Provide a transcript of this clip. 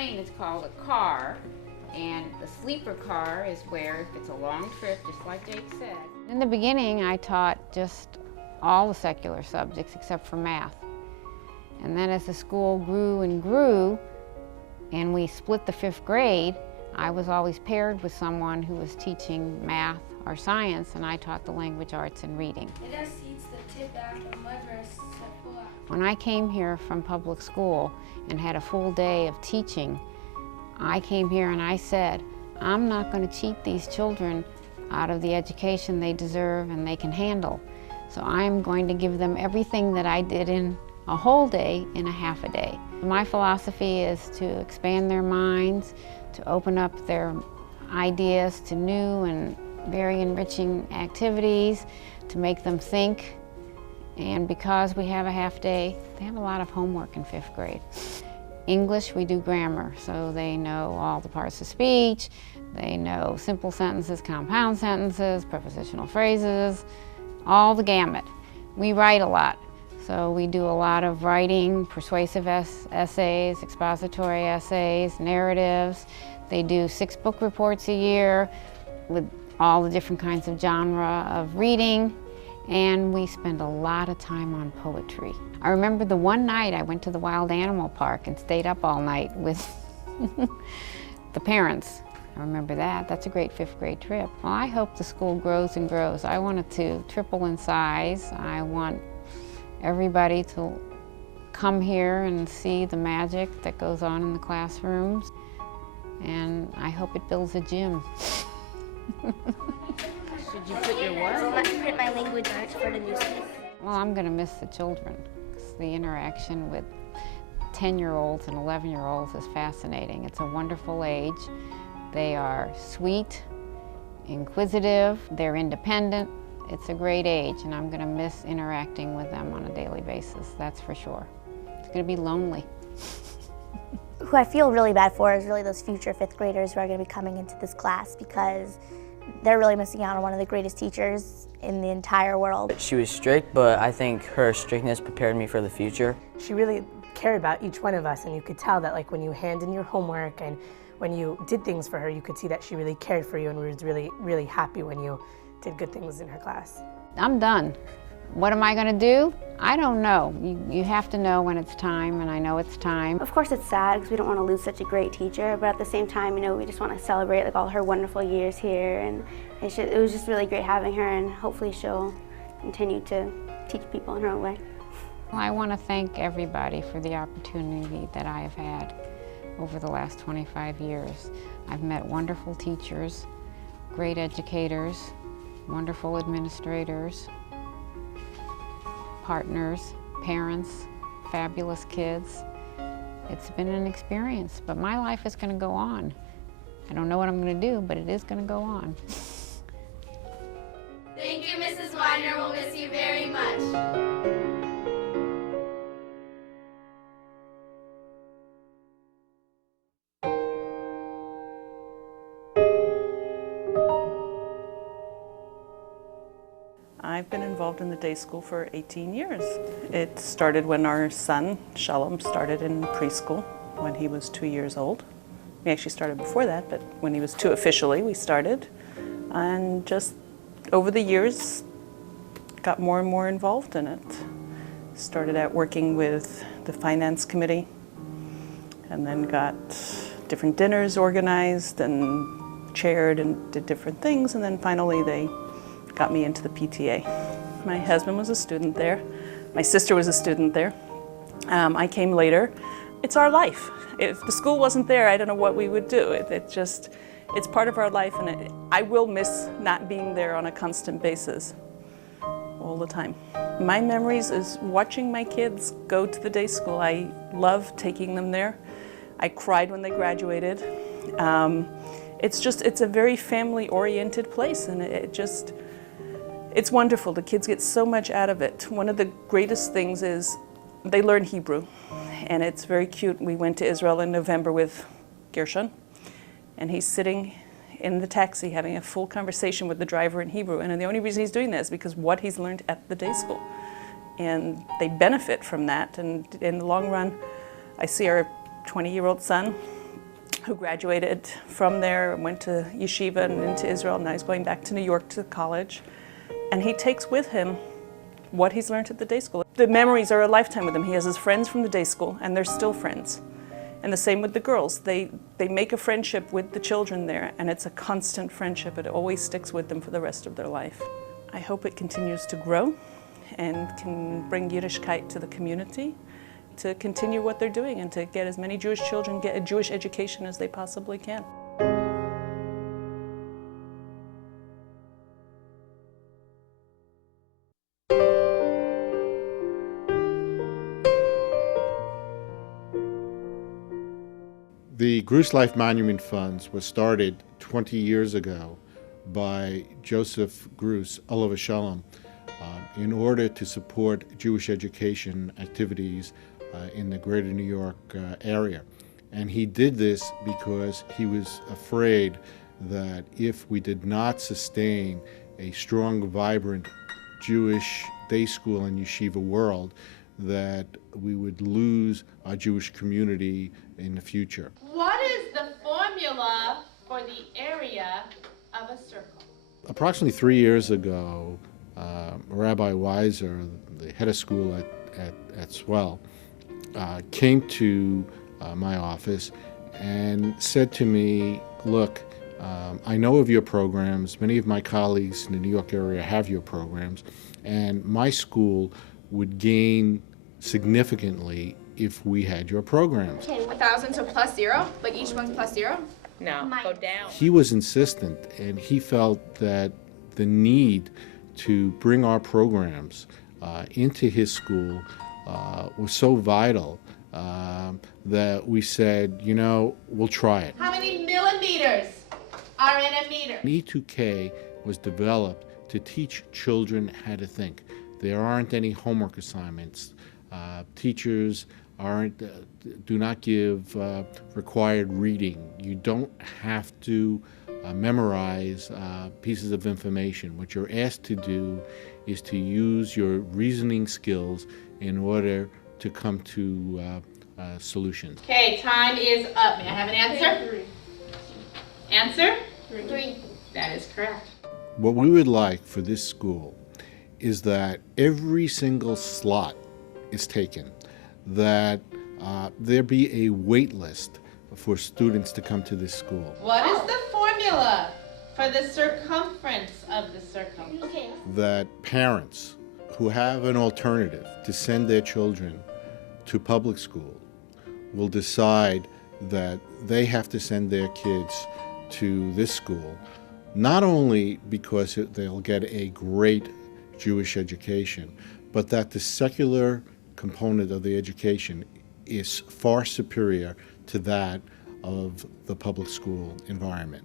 train is called a car, and the sleeper car is where, if it's a long trip, just like Jake said. In the beginning, I taught just all the secular subjects except for math. And then as the school grew and grew, and we split the 5th grade, I was always paired with someone who was teaching math or science, and I taught the language arts and reading. When I came here from public school and had a full day of teaching, I came here and I said, I'm not going to cheat these children out of the education they deserve and they can handle. So I'm going to give them everything that I did in a whole day in a half a day. My philosophy is to expand their minds, to open up their ideas to new and very enriching activities, to make them think. And because we have a half day, they have a lot of homework in 5th grade. English, we do grammar, so they know all the parts of speech, they know simple sentences, compound sentences, prepositional phrases, all the gamut. We write a lot, so we do a lot of writing, persuasive essays, expository essays, narratives. They do 6 book reports a year with all the different kinds of genre of reading, and we spend a lot of time on poetry. I remember the one night I went to the wild animal park and stayed up all night with the parents. I remember that. That's a great 5th grade trip. Well, I hope the school grows and grows. I want it to triple in size. I want everybody to come here and see the magic that goes on in the classrooms. And I hope it builds a gym. Should you put your what? I print my language arts for the new school. Well, I'm going to miss the children. The interaction with 10-year-olds and 11-year-olds is fascinating. It's a wonderful age. They are sweet, inquisitive, they're independent. It's a great age, and I'm going to miss interacting with them on a daily basis, that's for sure. It's going to be lonely. Who I feel really bad for is really those future 5th graders who are going to be coming into this class, because they're really missing out on one of the greatest teachers in the entire world. She was strict, but I think her strictness prepared me for the future. She really cared about each one of us, and you could tell that, like, when you hand in your homework and when you did things for her, you could see that she really cared for you and was really, really happy when you did good things in her class. I'm done. What am I going to do? I don't know. You have to know when it's time, and I know it's time. Of course it's sad because we don't want to lose such a great teacher, but at the same time, you know, we just want to celebrate like all her wonderful years here, and it was just really great having her, and hopefully she'll continue to teach people in her own way. I want to thank everybody for the opportunity that I have had over the last 25 years. I've met wonderful teachers, great educators, wonderful administrators, partners, parents, fabulous kids. It's been an experience, but my life is going to go on. I don't know what I'm going to do, but it is going to go on. Thank you, Mrs. Weiner. We'll miss you very much. I've been involved in the day school for 18 years. It started when our son, Shalom, started in preschool when he was 2 years old. We actually started before that, but when he was 2 officially, we started. And just over the years, got more and more involved in it. Started out working with the finance committee, and then got different dinners organized and chaired and did different things, and then finally they got me into the PTA. My husband was a student there. My sister was a student there. I came later. It's our life. If the school wasn't there, I don't know what we would do. It's part of our life, and I will miss not being there on a constant basis all the time. My memories is watching my kids go to the day school. I love taking them there. I cried when they graduated. It's a very family-oriented place, and it's wonderful. The kids get so much out of it. One of the greatest things is they learn Hebrew, and it's very cute. We went to Israel in November with Gershon, and he's sitting in the taxi having a full conversation with the driver in Hebrew, and the only reason he's doing that is because what he's learned at the day school. And they benefit from that, and in the long run, I see our 20-year-old son who graduated from there and went to yeshiva and into Israel. Now he's going back to New York to college. And he takes with him what he's learned at the day school. The memories are a lifetime with him. He has his friends from the day school, and they're still friends. And the same with the girls. They make a friendship with the children there, and it's a constant friendship. It always sticks with them for the rest of their life. I hope it continues to grow and can bring Yiddishkeit to the community, to continue what they're doing and to get as many Jewish children get a Jewish education as they possibly can. The Gruss Life Monument Funds was started 20 years ago by Joseph Gruss, Olav Shalom, in order to support Jewish education activities in the greater New York area. And he did this because he was afraid that if we did not sustain a strong, vibrant Jewish day school and yeshiva world, that we would lose our Jewish community in the future. What is the formula for the area of a circle? Approximately 3 years ago, Rabbi Weiser, the head of school at Swell, came to my office and said to me, look, I know of your programs. Many of my colleagues in the New York area have your programs, and my school would gain significantly if we had your programs. 1,000, so plus 0? Like each one's plus 0? No, go down. He was insistent, and he felt that the need to bring our programs into his school was so vital that we said, you know, we'll try it. How many millimeters are in a meter? E2K was developed to teach children how to think. There aren't any homework assignments. Teachers do not give required reading. You don't have to memorize pieces of information. What you're asked to do is to use your reasoning skills in order to come to solutions. Okay, time is up. May I have an answer? 3. Answer? 3. That is correct. What we would like for this school is that every single slot is taken, that there be a wait list for students to come to this school. What is the formula for the circumference of the circle? Okay. That parents who have an alternative to send their children to public school will decide that they have to send their kids to this school, not only because they'll get a great Jewish education, but that the secular component of the education is far superior to that of the public school environment.